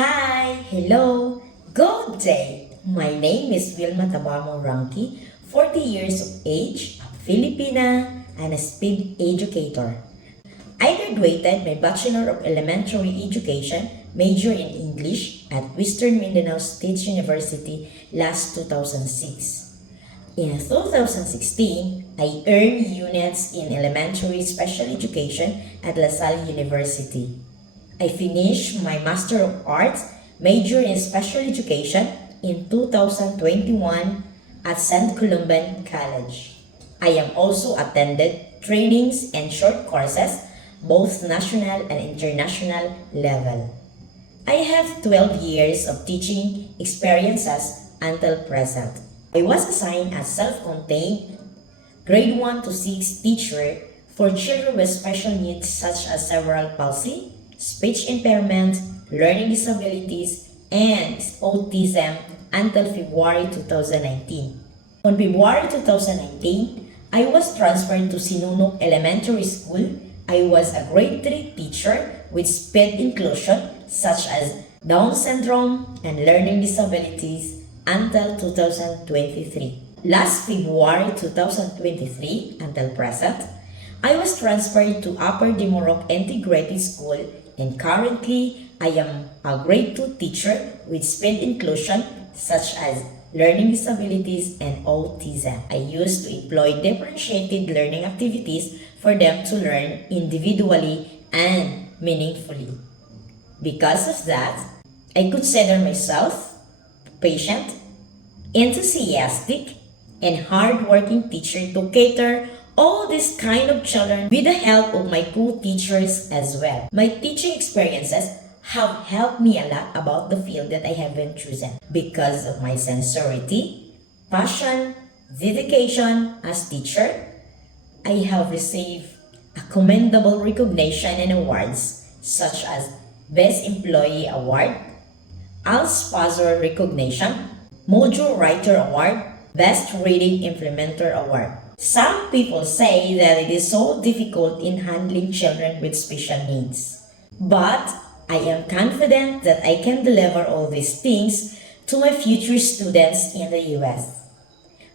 Hi! Hello! Good day! My name is Wilma Tabamo Ranki, 40 years of age, a Filipina, and a speed educator. I graduated my Bachelor of Elementary Education, major in English, at Western Mindanao State University last 2006. In 2016, I earned units in elementary special education at La Salle University. I finished my Master of Arts, major in special education in 2021 at St. Columban College. I am also attended trainings and short courses, both national and international level. I have 12 years of teaching experiences until present. I was assigned as self-contained grade 1 to 6 teacher for children with special needs such as cerebral palsy, speech impairment, learning disabilities, and autism until February 2019. On February 2019, I was transferred to Sinunok Elementary School. I was a grade 3 teacher with speed inclusion such as Down syndrome and learning disabilities until 2023. Last February 2023 until present, I was transferred to Upper Dimorok Integrated School, and currently I am a grade 2 teacher with speed inclusion such as learning disabilities and autism. I used to employ differentiated learning activities for them to learn individually and meaningfully. Because of that, I consider myself patient, enthusiastic, and hardworking teacher to cater all these kind of children with the help of my co-teachers as well. My teaching experiences have helped me a lot about the field that I have been chosen because of my sincerity, passion, dedication as teacher. I have received a commendable recognition and awards such as Best Employee Award, ALSPASOR Recognition, Module Writer Award, Best Reading Implementer Award. Some people say that it is so difficult in handling children with special needs. But I am confident that I can deliver all these things to my future students in the US.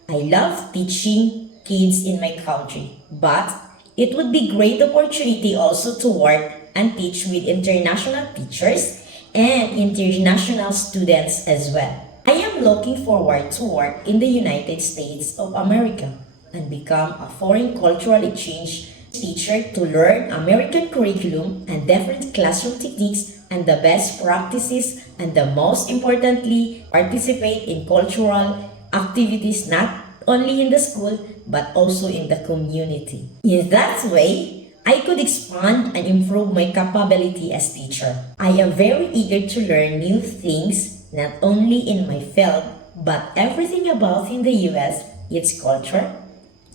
I love teaching kids in my country, but it would be great opportunity also to work and teach with international teachers and international students as well. I am looking forward to work in the United States of America and become a foreign cultural exchange teacher to learn American curriculum and different classroom techniques and the best practices, and the most importantly, participate in cultural activities not only in the school but also in the community. In that way, I could expand and improve my capability as teacher. I am very eager to learn new things not only in my field but everything about in the US, its culture,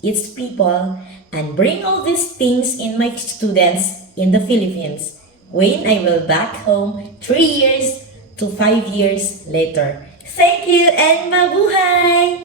its people, and bring all these things in my students in the Philippines when I will back home 3 years to 5 years later. Thank you and mabuhay!